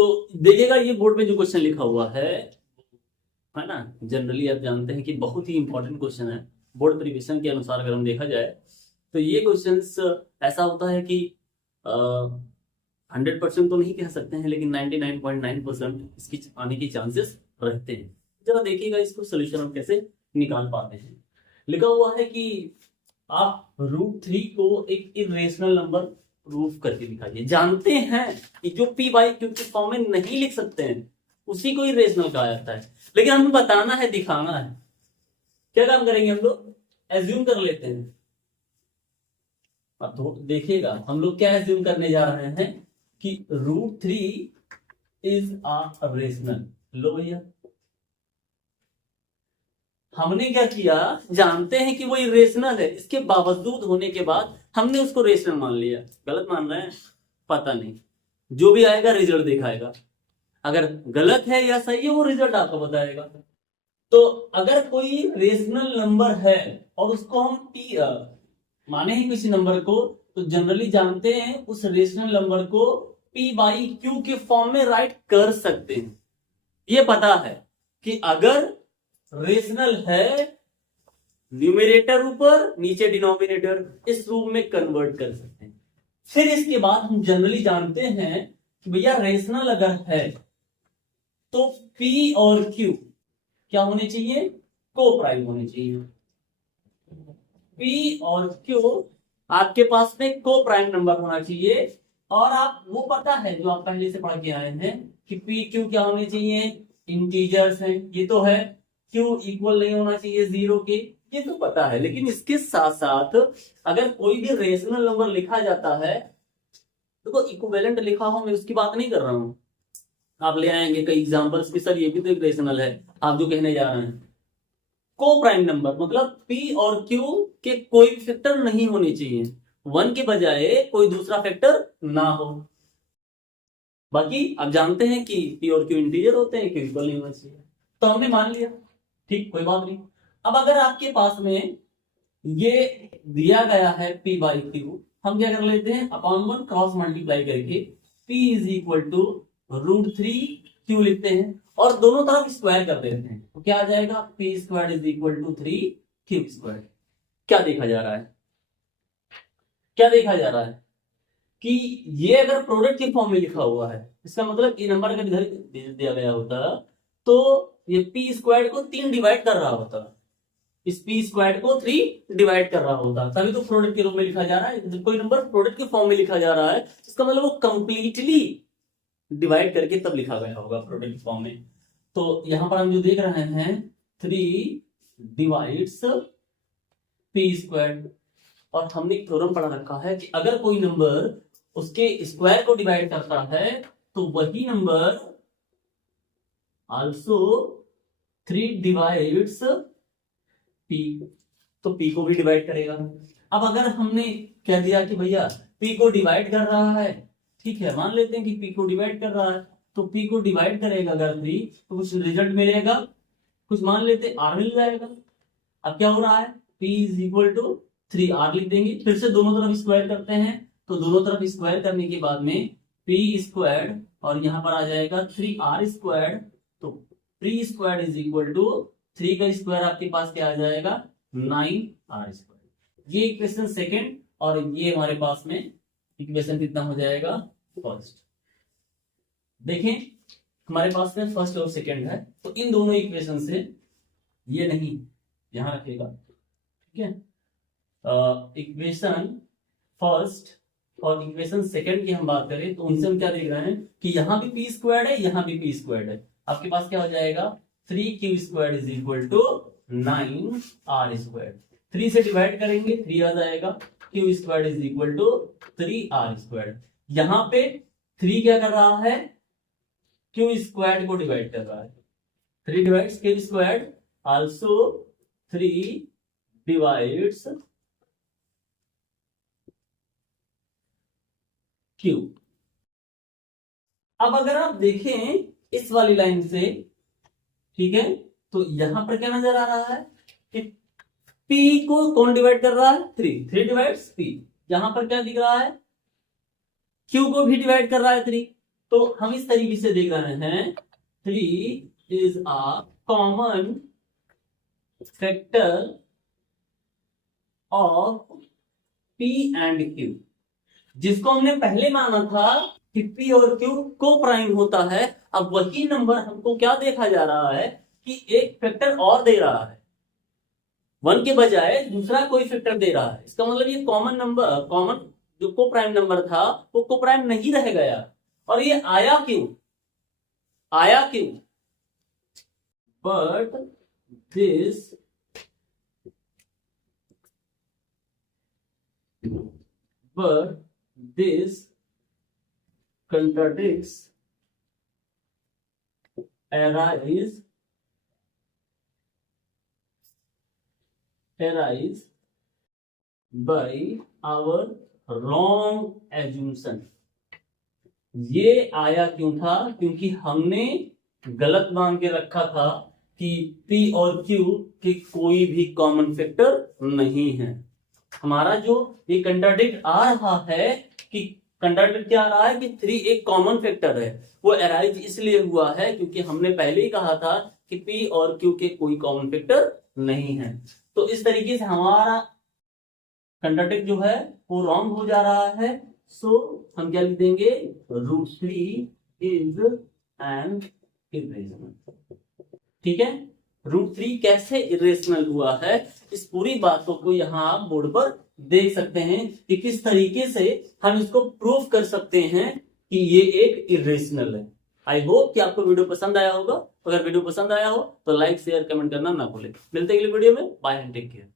तो देखिएगा ये बोर्ड में जो क्वेश्चन लिखा हुआ है ना, जनरली आप जानते हैं कि बहुत ही इंपॉर्टेंट क्वेश्चन है बोर्ड प्रिपरेशन के अनुसार। अगर हम देखा जाए तो ये क्वेश्चंस ऐसा होता है कि 100% तो नहीं कह सकते हैं, लेकिन 99.9% इसकी आने की चांसेस रहते हैं। जरा देखिएगा इसको सोल्यूशन हम कैसे निकाल पाते हैं। लिखा हुआ है कि आप √3 को एक इरेशनल नंबर प्रूफ करके दिखाइए। जानते हैं कि जो p बाई क्यू के फॉर्म में नहीं लिख सकते हैं उसी को इरेशनल कहा जाता है, लेकिन हमें बताना है, दिखाना है। क्या काम करेंगे हम लोग? एज्यूम कर लेते हैं। अब तो देखिएगा हम लोग क्या एज्यूम करने जा रहे हैं कि √3 इज अ रेशनल। लो भैया, हमने क्या किया, जानते हैं कि वो इरेशनल है, इसके बावजूद होने के बाद हमने उसको रेशनल मान लिया। गलत मान रहे हैं? पता नहीं, जो भी आएगा रिजल्ट दिखाएगा। अगर गलत है या सही है वो रिजल्ट आपको बताएगा। तो अगर कोई रेशनल नंबर है और उसको हम पी माने ही किसी नंबर को, तो जनरली जानते हैं उस रेशनल नंबर को p बाई क्यू के फॉर्म में राइट कर सकते हैं। ये पता है कि अगर रेशनल है, न्यूमरेटर ऊपर नीचे डिनोमिनेटर, इस रूप में कन्वर्ट कर सकते हैं। फिर इसके बाद हम जनरली जानते हैं कि भैया रेशनल अगर है तो p और q क्या होने चाहिए? को प्राइम होने चाहिए। p और q आपके पास में को प्राइम नंबर होना चाहिए। और आप वो पता है जो आप पहले से पढ़ के आए हैं कि p q क्या होने चाहिए? इंटीजर्स हैं, ये तो है। q इक्वल नहीं होना चाहिए 0 के, ये तो पता है। लेकिन इसके साथ साथ अगर कोई भी रेशनल नंबर लिखा जाता है, देखो इक्विवेलेंट लिखा हो, मैं उसकी बात नहीं कर रहा हूं। आप ले आएंगे कई एग्जांपल्स कि सर ये भी तो एक रेशनल है, आप जो कहने जा रहे हैं। को प्राइम नंबर मतलब p और q के कोई फैक्टर नहीं होने चाहिए, 1 के बजाय कोई दूसरा फैक्टर ना हो। बाकी आप जानते हैं कि p और q इंटीजर होते हैं, q इक्वल नहीं होना चाहिए, तो हमने मान लिया, ठीक, कोई बात नहीं। अब अगर आपके पास में ये दिया गया है p बाई क्यू, हम क्या कर लेते हैं, अपॉन 1 क्रॉस मल्टीप्लाई करके p is equal to √3 q लिखते हैं और दोनों तरफ स्क्वायर कर देते हैं। तो क्या आ जाएगा? p square is equal to 3 q square. क्या देखा जा रहा है? क्या देखा जा रहा है कि ये अगर प्रोडक्ट के फॉर्म में लिखा हुआ है, इसका मतलब ये नंबर अगर इधर दिया गया होता तो ये p स्क्वायर को 3 डिवाइड कर रहा होता, इस p स्क्वायर को 3 डिवाइड कर रहा होता, तभी तो प्रोडक्ट के रूप में लिखा जा रहा है। कोई नंबर प्रोडक्ट के फॉर्म में लिखा जा रहा है, इसका मतलब वो कंप्लीटली डिवाइड करके तब लिखा गया होगा प्रोडक्ट के फॉर्म में। तो यहां पर हम जो देख रहे हैं 3 डिवाइड्स p स्क्वायर, और हमने एक थ्योरम पढ़ा रखा है कि अगर कोई नंबर उसके स्क्वायर को डिवाइड करता है तो वही नंबर आल्सो 3 डिवाइड्स p, तो p को भी डिवाइड करेगा। अब अगर हमने कह दिया कि भैया p को डिवाइड कर रहा है, ठीक है, मान लेते हैं कि p को डिवाइड कर रहा है, तो p को डिवाइड करेगा अगर 3 तो कुछ रिजल्ट मिलेगा, कुछ मान लेते r मिल जाएगा। अब क्या हो रहा है, p is equal to 3r लिख देंगे, फिर से दोनों तरफ स्क्वायर करते हैं, तो दोनों तरफ स्क्वायर करने के बाद में p स्क्वायर और यहां पर आ जाएगा 3r स्क्वायर, तो 3 स्क्वायर इज इक्वल टू 3 का स्क्वायर आपके पास क्या आ जाएगा? 9r square. ये इक्वेशन सेकंड और ये हमारे पास में इक्वेशन कितना हो जाएगा? फर्स्ट। देखें हमारे पास में फर्स्ट और सेकंड है, तो इन दोनों इक्वेशन से ये नहीं, यहां रखेगा, ठीक है। इक्वेशन फर्स्ट और इक्वेशन सेकंड की हम बात करें तो उनसे हम क्या देख रहे हैं कि यहां भी p स्क्वायर्ड है, यहां भी p स्क्वायर्ड है। आपके पास क्या हो जाएगा? 3q squared is equal to 9r squared. 3 से डिवाइड करेंगे 3 आ जाएगा, q squared is equal to 3r squared. यहां पे 3 क्या कर रहा है? q स्क्वायर्ड को डिवाइड कर रहा है, 3 divides q squared, also 3 divides q। अब अगर आप देखें इस वाली लाइन से, ठीक है, तो यहां पर क्या नजर आ रहा है कि p को कौन डिवाइड कर रहा है? 3 डिवाइड्स p। यहां पर क्या दिख रहा है? q को भी डिवाइड कर रहा है 3, तो हम इस तरीके से देख रहे हैं 3 is a common factor of P and Q, जिसको हमने पहले माना था कि P और Q को प्राइम होता है। अब वही नंबर हमको क्या देखा जा रहा है कि एक फैक्टर और दे रहा है, 1 के बजाय दूसरा कोई फैक्टर दे रहा है। इसका मतलब ये कॉमन नंबर, कॉमन जो को प्राइम नंबर था वो को प्राइम नहीं रह गया। और ये आया क्यों? But this contradicts arise by our wrong assumption। ये आया क्यों था? क्योंकि हमने गलत मान के रखा था कि P और Q के कोई भी कॉमन फैक्टर नहीं है। हमारा जो ये कंट्राडिक्ट आ रहा है कि कंट्राडिक्ट क्या आ रहा है कि 3 एक कॉमन फैक्टर है, वो अराइज इसलिए हुआ है क्योंकि हमने पहले ही कहा था कि P और Q के कोई कॉमन फैक्टर नहीं है। तो इस तरीके से हमारा कंट्राडिक्ट जो है वो रॉन्ग हो जा रहा है। सो हम क्या लिख देंगे? √3 इज एन इरेशनल। ठीक है, √3 कैसे इरेशनल हुआ है, इस पूरी बातों को यहाँ आप बोर्ड पर देख सकते हैं कि किस तरीके से हम इसको प्रूव कर सकते हैं कि ये एक इरेशनल है। आई होप कि आपको वीडियो पसंद आया होगा। अगर वीडियो पसंद आया हो तो लाइक शेयर कमेंट करना ना भूलें। मिलते हैं अगले वीडियो में। Bye and take care.